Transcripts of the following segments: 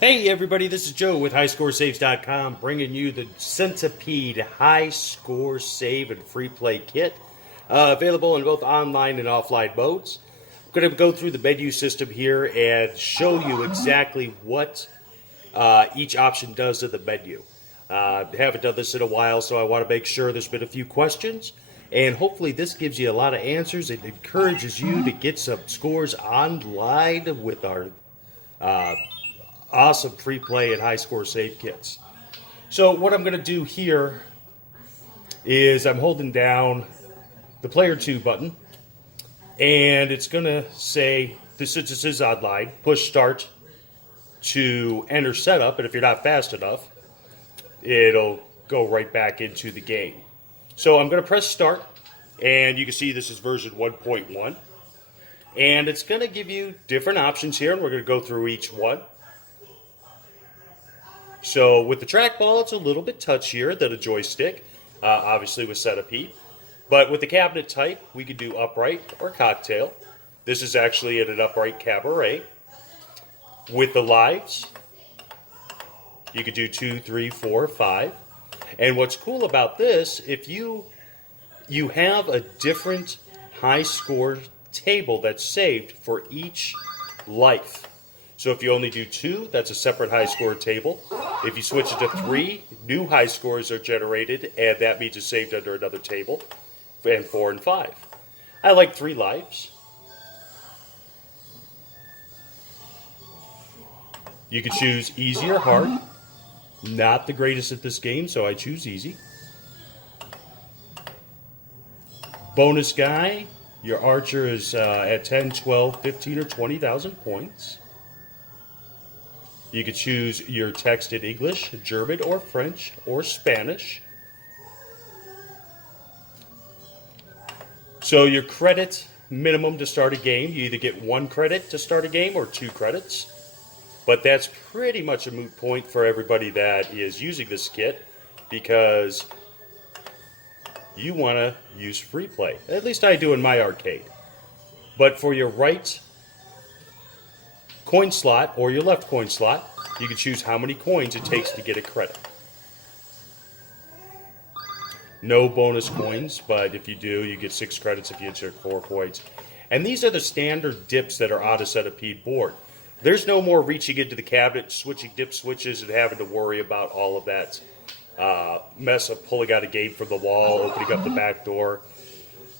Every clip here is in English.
Hey everybody, this is Joe with HighScoreSaves.com bringing you the Centipede High Score Save and Free Play Kit. Available in both online and offline modes. I'm going to go through the menu system here and show you exactly what each option does to the menu. Haven't done this in a while, so I want to make sure there's been a few questions. And hopefully this gives you a lot of answers and encourages you to get some scores online with our awesome free play and high score save kits. So what I'm going to do here is I'm holding down the player 2 button, and it's going to say this is online, push start to enter setup, and if you're not fast enough, it'll go right back into the game. So I'm going to press start, and you can see this is version 1.1, and it's going to give you different options here, and we're going to go through each one. So with the trackball, it's a little bit touchier than a joystick, obviously with Centipede. But with the cabinet type, we could do upright or cocktail. This is actually in an upright cabaret. With the lives, you could do 2, 3, 4, 5. And what's cool about this, if you have a different high score table that's saved for each life. So if you only do 2, that's a separate high score table. If you switch it to 3, new high scores are generated, and that means it's saved under another table. And 4 and 5. I like 3 lives. You can choose easy or hard. Not the greatest at this game, so I choose easy. Bonus guy, your archer is at 10, 12, 15, or 20,000 points. You could choose your text in English, German, or French, or Spanish. So your credit minimum to start a game, you either get 1 credit to start a game or 2 credits. But that's pretty much a moot point for everybody that is using this kit because you want to use free play. At least I do in my arcade. But for your right coin slot or your left coin slot, you can choose how many coins it takes to get a credit. No bonus coins, but if you do, you get 6 credits if you insert 4 coins. And these are the standard dips that are on a Centipede board. There's no more reaching into the cabinet, switching dip switches, and having to worry about all of that mess of pulling out a game from the wall, opening up the back door.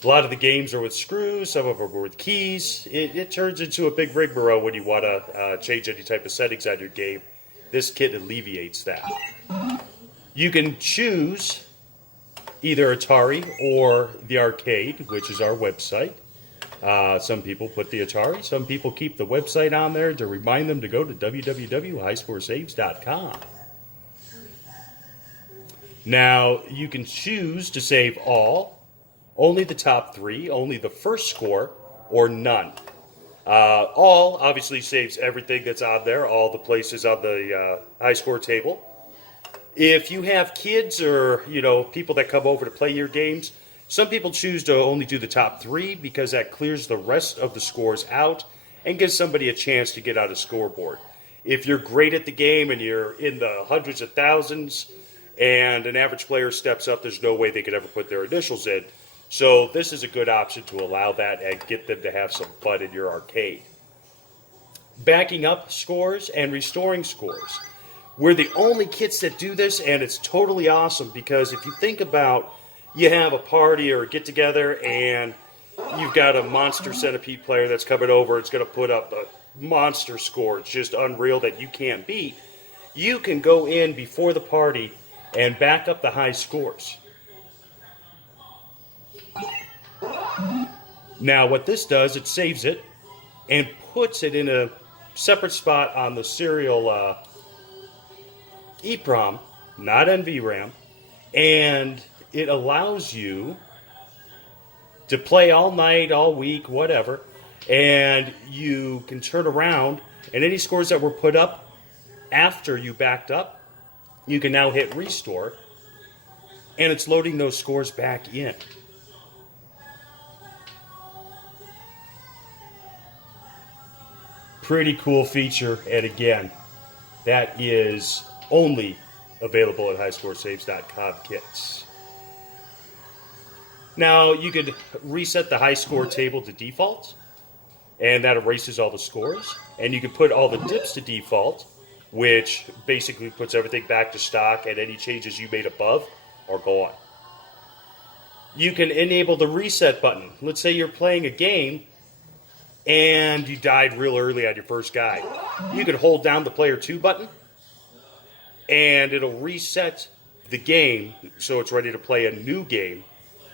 A lot of the games are with screws, some of them are with keys. It turns into a big rigmarole when you want to change any type of settings on your game. This kit alleviates that. You can choose either Atari or the arcade, which is our website. Some people put the Atari, some people keep the website on there to remind them to go to www.highscoresaves.com. Now, you can choose to save all, only the top 3, only the first score, or none. All obviously saves everything that's on there, all the places on the high score table. If you have kids or people that come over to play your games, some people choose to only do the top 3 because that clears the rest of the scores out and gives somebody a chance to get on a scoreboard. If you're great at the game and you're in the hundreds of thousands and an average player steps up, there's no way they could ever put their initials in. So this is a good option to allow that and get them to have some fun in your arcade. Backing up scores and restoring scores. We're the only kits that do this, and it's totally awesome because if you think about you have a party or a get-together and you've got a monster Centipede player that's coming over, it's going to put up a monster score. It's just unreal that you can't beat. You can go in before the party and back up the high scores. Now what this does, it saves it and puts it in a separate spot on the serial EEPROM, not NVRAM, and it allows you to play all night, all week, whatever, and you can turn around, and any scores that were put up after you backed up, you can now hit restore, and it's loading those scores back in. Pretty cool feature, and again, that is only available at highscoresaves.com kits. Now, you could reset the high score table to default, and that erases all the scores. And you can put all the dips to default, which basically puts everything back to stock, and any changes you made above are gone. You can enable the reset button. Let's say you're playing a game and you died real early on your first guy. You can hold down the player 2 button and it'll reset the game so it's ready to play a new game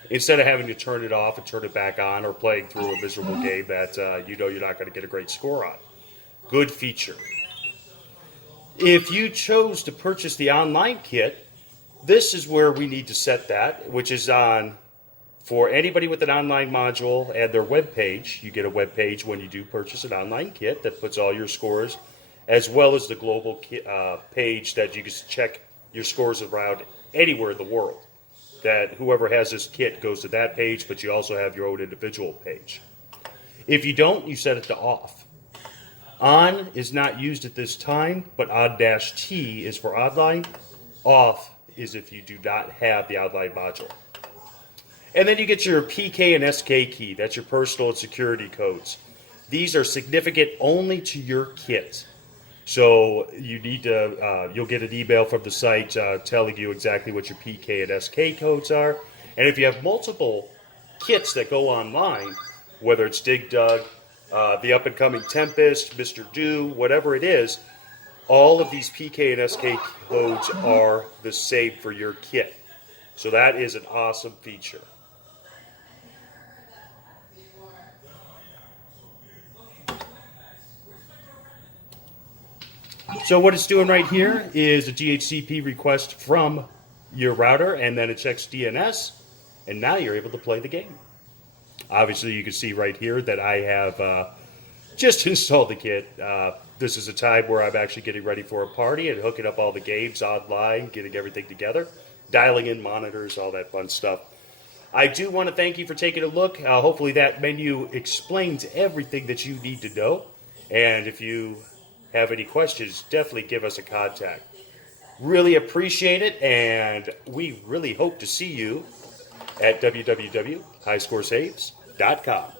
instead of having to turn it off and turn it back on or playing through a miserable game that you know you're not going to get a great score on. Good feature. If you chose to purchase the online kit, this is where we need to set that, which is on for anybody with an online module and their web page. You get a web page when you do purchase an online kit that puts all your scores, as well as the global page that you can check your scores around anywhere in the world. That whoever has this kit goes to that page, but you also have your own individual page. If you don't, you set it to off. On is not used at this time, but on-T is for online. Off is if you do not have the online module. And then you get your PK and SK key. That's your personal and security codes. These are significant only to your kit. So you need to, you'll get an email from the site telling you exactly what your PK and SK codes are. And if you have multiple kits that go online, whether it's Dig Dug, the up-and-coming Tempest, Mr. Do, whatever it is, all of these PK and SK codes are the same for your kit. So that is an awesome feature. So what it's doing right here is a DHCP request from your router, and then it checks DNS, and now you're able to play the game. Obviously, you can see right here that I have just installed the kit. This is a time where I'm actually getting ready for a party and hooking up all the games online, getting everything together, dialing in monitors, all that fun stuff. I do want to thank you for taking a look. Hopefully that menu explains everything that you need to know. And if you have any questions, definitely give us a contact. Really appreciate it, and we really hope to see you at www.highscoresaves.com.